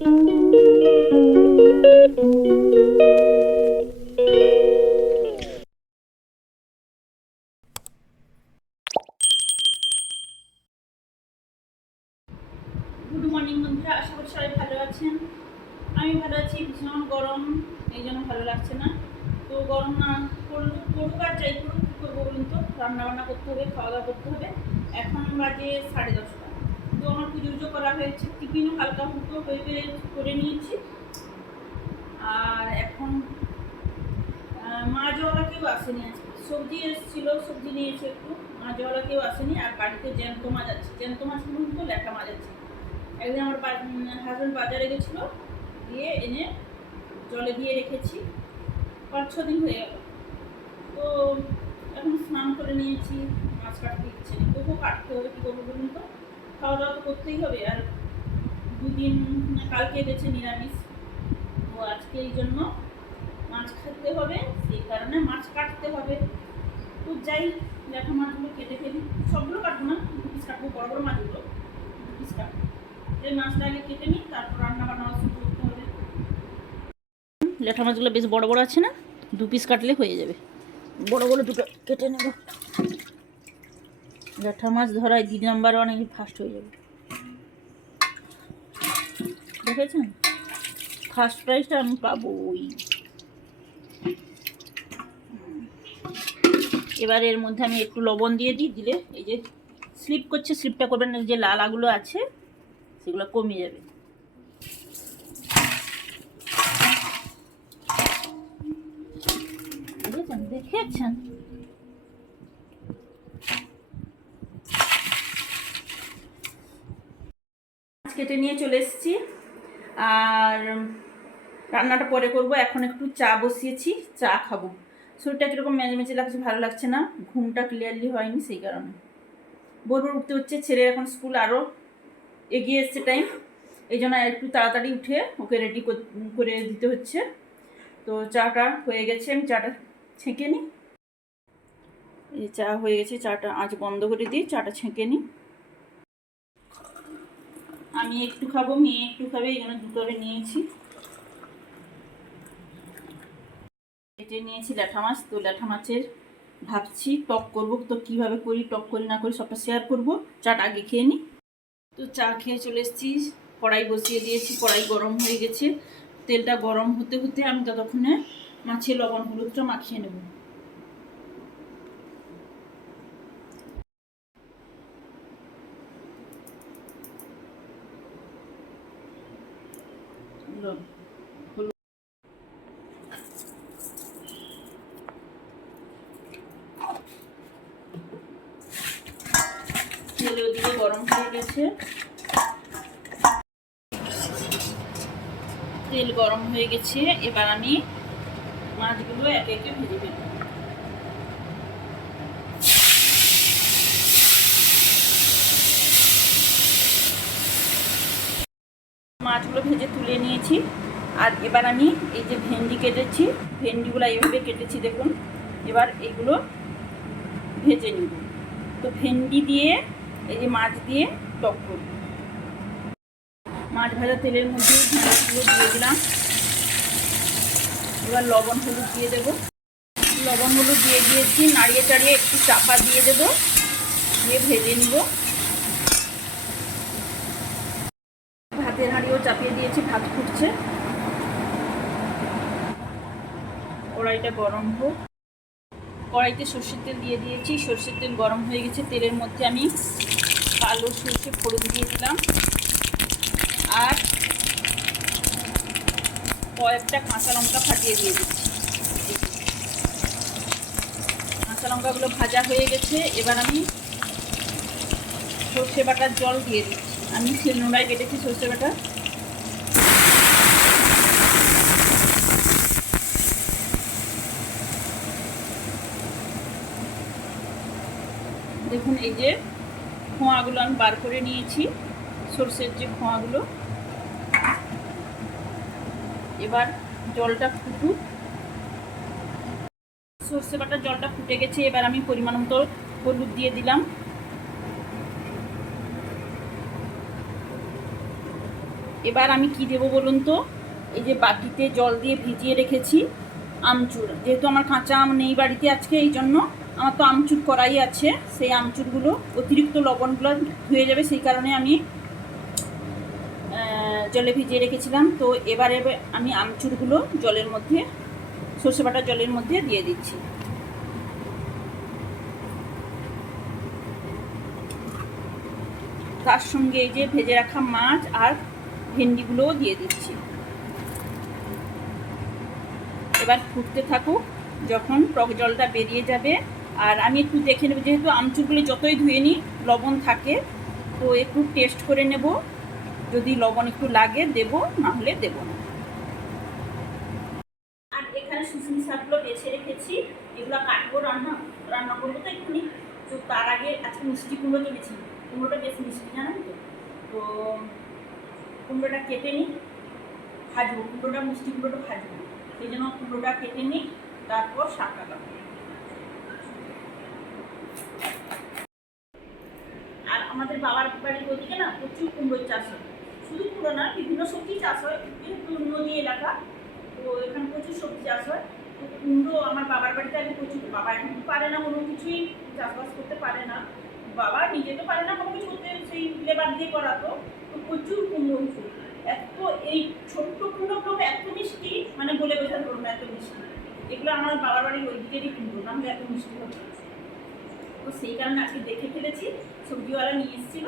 আমি ভালো আছি, ভীষণ গরম। এই জন্য ভালো লাগছে না। তো গরম না করলে করুক আর যাই করুক, কী করব বলুন তো? রান্না বান্না করতে হবে, খাওয়া দাওয়া করতে হবে। এখন বাজে সাড়ে দশটা। তো আমার পুজো করা হয়েছে। টিফিনও হালকা ফুটো হয়ে করে নিয়েছি। আর এখন আহ, মাছওয়ালা কেউ আসেনি আজকে। সবজি এসেছিল সবজি নিয়েছে একটু। মাছওয়ালা কেউ আসেনি আর বাড়িতে জ্যান্ত মাছ আছে। জ্যান্ত মাছ বলুন তো ল্যাটা মাছ আছে। একদিন আমার হাজব্যান্ড বাজারে গেছিল দিয়ে এনে জলে দিয়ে রেখেছি। পাঁচ ছ দিন হয়ে গেল। তো এখন স্নান করে নিয়েছি মাছ কাটতে ইচ্ছে নেই। তবুও কাটতে হবে কী করব বলুন তো? খাওয়া দাওয়া তো করতেই হবে আর দুদিন কালকে গেছে নিরামিষ। তো আজকে এই জন্য মাছ খেতে হবে, সেই কারণে মাছ কাটতে হবে। তো যাই দেখো মাছগুলো কেটে ফেলি। সবগুলো কাটবো না, দু পিস কাটবো, বড় বড় মাছগুলো, দু পিস কাটবো। এই মাছটা আগে কেটে নিই, তারপর রান্না বান্না শুরু করতে হবে। লেঠা মাছগুলো বেশ বড় বড় আছে না, দু পিস কাটলে হয়ে যাবে। বড় বড় দুটো কেটে নেব। লেঠা মাছ ধরায় দুই নাম্বারে অনেক ফাস্ট হয়ে যাবে। দেখেছেন? ফার্স্ট প্রাইজটা আমি পাবোই। এবার এর মধ্যে আমি একটু লবণ দিয়ে দিই, দিলে এই যে স্লিপ করছে স্লিপটা করবেন না, যে লালাগুলো আছে, সেগুলো কমে যাবে। দেখেছেন? দেখেছেন মাছ কেটে নিয়ে চলে এসেছি। আর রান্নাটা পরে করব। এখন একটু চা বসিয়েছি, চা খাব। শরীরটা কীরকম মেজে লাগছে, ভালো লাগছে না? ঘুমটা ক্লিয়ারলি হয়নি সেই কারণে। ভোর ভোর উঠতে হচ্ছে, ছেলের এখন স্কুল আরও এগিয়ে এসছে টাইম এই জন্য একটু তাড়াতাড়ি উঠে ওকে রেডি করে দিতে হচ্ছে। তো চাটা হয়ে গেছে, আমি চাটা ছেঁকে নিই। এই চা হয়ে গেছে, চাটা আজ বন্ধ করে দিই, চাটা ছেঁকে নিই। আমি একটু খাব, মেয়ে একটু খাবে, এই জন্য দুটো করে নিয়েছি। কেটে নিয়েছি ল্যাঠা মাছ, তো ল্যাঠা মাছের ভাবছি টক করব। তো কীভাবে করি, টক করি, না করি সবটা শেয়ার করব। চাটা আগে খেয়ে নিই তো চা খেয়ে চলে এসেছি, কড়াই বসিয়ে দিয়েছি, কড়াই গরম হয়ে গেছে। তেলটা গরম হতে হতে আমি ততক্ষণে মাছের লবণ হলুদটা মাখিয়ে নেব হলুদ তেল গরম হয়ে গেছে। তেল গরম হয়ে গেছে, এবার আমি মাছগুলো একে একে ভেজে ফেলব মাছগুলো ভেজে তুলে নিয়েছি। আর এবার আমি এই যে ভেন্ডি কেটেছি, ভেন্ডিগুলো এইভাবে কেটেছি দেখুন। এবার এগুলো ভেজে নিব। তো ভেন্ডি দিয়ে এই যে মাছ দিয়ে টক করব। মাছ ভাজা তেলের মধ্যে ভেন্ডিগুলো দিয়ে দিলাম। এবার লবণ হলুদ দিয়ে দেব। লবণ হলুদ দিয়ে দিয়েছি, নাড়িয়ে চাড়িয়ে একটু চাপা দিয়ে দেব। দিয়ে ভেজে নিব। ভাতের হাঁড়িও চাপিয়ে দিয়েছি, ভাত ফুটছে। কড়াইটা গরম হোক। কড়াইতে সর্ষের তেল দিয়ে দিয়েছি। সর্ষের তেল গরম হয়ে গেছে, তেলের মধ্যে আমি কালো সর্ষে ফোড়ন দিয়ে দিলাম। আর কয়েকটা কাঁচা লঙ্কা ফাটিয়ে দিয়ে দিচ্ছি। কাঁচা লঙ্কাগুলো ভাজা হয়ে গেছে, এবার আমি সর্ষে বাটার জল দিয়ে দিচ্ছি। আমি শিলনোড়ায় কেটেছি সর্ষে বাটা দেখুন, এই যে খোঁয়াগুলো আমি বার করে নিয়েছি, সর্ষের যে খোঁয়াগুলো। এবার জলটা ফুটুক। সর্ষে বাটার জলটা ফুটে গেছে, এবার আমি পরিমাণ মতো হলুদ দিয়ে দিলাম। এবার আমি কি দেবো বলুন তো? এই যে বাটিতে জল দিয়ে ভিজিয়ে রেখেছি আমচুর। যেহেতু আমার কাঁচা আম নেই বাড়িতে আজকে, এই জন্য আমার তো আমচুর করাই আছে, সেই আমচুরগুলো, অতিরিক্ত লবণগুলো ধুয়ে যাবে, সেই কারণে আমি জলে ভিজিয়ে রেখেছিলাম। তো এবারে আমি আমচুরগুলো জলের মধ্যে, সর্ষে বাটা জলের মধ্যে দিয়ে দিচ্ছি। তার সঙ্গে এই যে ভেজে রাখা মাছ আর ভেন্ডিগুলোও দিয়ে দিচ্ছি। এবার ফুটতে থাকুক, যখন টক জলটা বেরিয়ে যাবে আর আমি একটু দেখে নেব, যেহেতু আমচুরগুলো যতই ধুয়ে নিই, লবণ থাকে, তো একটু টেস্ট করে নেব। যদি লবণ একটু লাগে, দেব, না হলে দেব না। আর এখানে শুশুনি শাকগুলো বেছে রেখেছি, এগুলো কাটবো, রান্না রান্না করব তো এক্ষুনি তো তার আগে আজকে মিষ্টি কুমড়ো কিনেছি কুমড়োটা বেশ মিষ্টি, জানেন তো? তো কুমড়োটা কেটে নিই, ভাজবো। কুমড়োটা, মিষ্টি কুমড়োটা ভাজবো। সেই জন্য কুমড়োটা কেটে নিই, তারপর শাক কাটাবো আর আমাদের বাবার বাড়ির ওদিকে না প্রচুর কুমড়োর চাষ হয়। শুধু কুমড়ো না, বিভিন্ন সবজি চাষ হয়। যেহেতু নদী এলাকা। তো এখানে প্রচুর সবজি চাষ হয়। তো কুমড়ো আমার বাবার বাড়িতে আগে প্রচুর। বাবা এখন পারে না কোনো কিছুই, চাষবাস করতে পারে না। বাবা নিজে তো পারে না কোনো কিছু করতে, সেই লেবার দিয়ে করাতো। তো প্রচুর কুমড়ো হতো এত এই ছোট্ট কুমড়োগুলো এত মিষ্টি মানে বলে বোঝাতে পারব এত মিষ্টি এগুলো আমার বাবার বাড়ির ওই দিকেরই কুমড়ো, না হলে এত মিষ্টি হতো। তো সেই কারণে আজকে দেখে ফেলেছি। সবজিওয়ালা নিয়ে এসেছিল।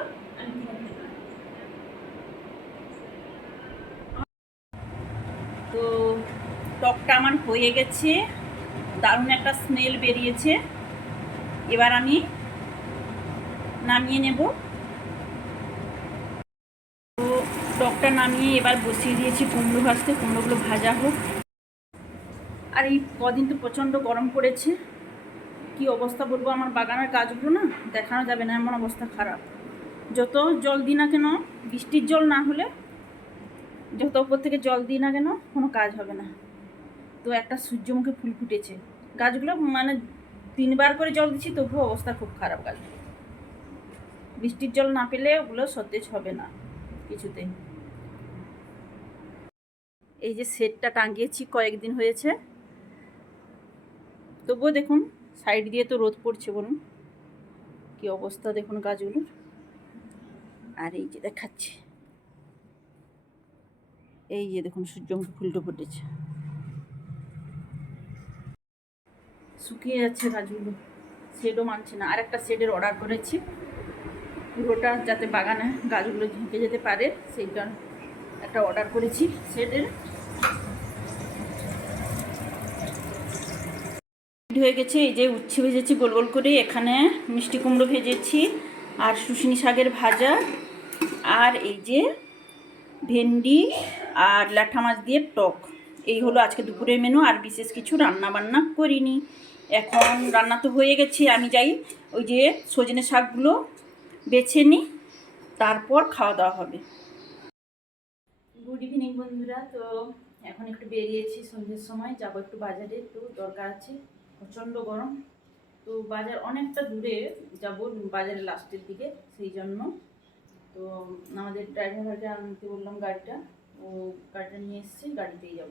তো টকটা আমার হয়ে গেছে। দারুণ একটা স্মেল বেরিয়েছে। এবার আমি নামিয়ে নেব। তো টকটা নামিয়ে এবার বসিয়ে দিয়েছি কুমড়ো ভাজতে। কুমড়োগুলো ভাজা হোক। আর এই কদিন তো প্রচণ্ড গরম পড়েছে। কি অবস্থা বলব? আমার বাগানের গাছগুলো না দেখানো যাবে না। এমন অবস্থা খারাপ। যত জল দিই না কেন, বৃষ্টির জল না হলে, যত উপর থেকে জল দিই না কেন, কোনো কাজ হবে না। তো একটা সূর্যমুখী ফুল ফুটেছে। গাছগুলো মানে তিনবার করে জল দিচ্ছি, তবুও অবস্থা খুব খারাপ গাছগুলো বৃষ্টির জল না পেলে ওগুলো সতেজ হবে না কিছুতেই। এই যে সেটটা টাঙিয়েছি, কয়েকদিন হয়েছে। তবুও দেখুন, সাইড দিয়ে তো রোদ পড়ছে বলুন। কি অবস্থা দেখুন গাছগুলোর। আর এই যে দেখাচ্ছি। এই যে দেখুন সূর্যমুখী ফুলটা ফুটেছে। শুকিয়ে যাচ্ছে গাছগুলো। শেডও মানছে না। আর একটা শেডের অর্ডার করেছি। পুরোটা যাতে বাগানে গাছগুলো ঝুঁকে যেতে পারে সেইটা একটা অর্ডার করেছি শেডের হয়ে গেছে, এই যে উচ্ছে ভেজেছি গোল গোল করে এখানে মিষ্টি কুমড়ো ভেজেছি আর শুশনি শাকের ভাজা। আর এই যে ভেন্ডি আর ল্যাঠা মাছ দিয়ে টক। এই হলো আজকে দুপুরের মেনু আর বিশেষ কিছু রান্না বান্না করিনি। এখন রান্না তো হয়ে গেছে, আমি যাই ওই যে সজনে শাকগুলো বেছে নিই, তারপর খাওয়া দাওয়া হবে। গুড ইভিনিং বন্ধুরা, তো এখন একটু বেরিয়েছি সন্ধ্যের সময়, যাব একটু বাজারে, একটু দরকার আছে, প্রচণ্ড গরম। তো বাজার অনেকটা দূরে, যাব বাজারের লাস্টের দিকে, সেই জন্য তো আমাদের ড্রাইভার ভাইকে আনতে বললাম গাড়িটা ও গাড়িটা নিয়ে এসেছি গাড়িতেই যাব।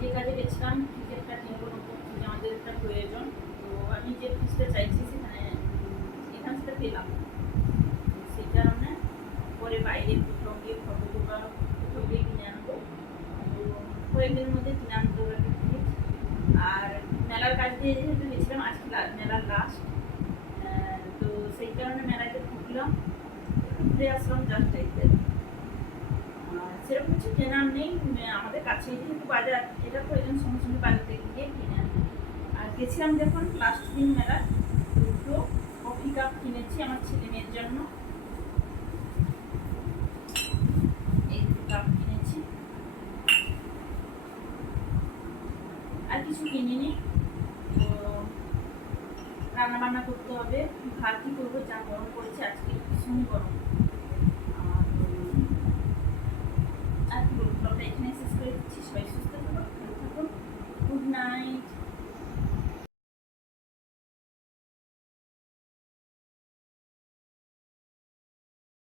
যে কাজে গেছিলাম, ক্রিকেটটা কিনবো নতুন যে আমাদের একটা প্রয়োজন। তো আমি যে ফিসটা চাইছি সেখানে, এখান থেকে পেলাম। না। সেই কারণে পরে বাইরে কোথাও গিয়ে ফটো দোকান কোথাও গিয়ে কিনে আনব। তো কয়েকদিনের মধ্যে কিনে আনতে হবে একটা ফ্রিজ আর মেলার কাজ দিয়ে যেহেতু গেছিলাম, আজকে লা- মেলার লাস্ট তো সেই কারণে মেলাতে ঢুকলাম। একটু ঘুরে আসলাম জাস্ট টাইপের সেরকম কিছু কেনার নেই আমাদের কাছেই যেহেতু বাজার, এটা প্রয়োজন সঙ্গে সঙ্গে বাজার থেকে গিয়ে কিনে আনি। আর গেছিলাম যখন লাস্ট দিন মেলা দুটো কফি কাপ কিনেছি আমার ছেলে মেয়ের জন্য। এই কাপ কিনেছি। আর কিছু কিনিনি। তো রান্না বান্না করতে হবে ভাতই করব, যা গরম পড়েছে আজকে ভীষণ গরম। এখানে শেষ করে দিচ্ছি সবাই সুস্থ থাকুন ভালো থাকুন গুড নাইট